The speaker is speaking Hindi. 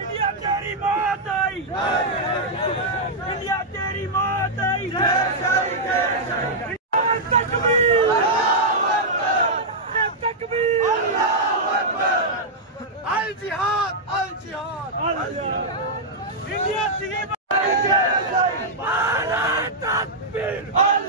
इंडिया तेरी मौत आई, इंडिया तेरी मौत आई। तकबीर, तकबीर, अल जिहाद, अल जिहाद, इंडिया तेरी मौत आई। तकबीर।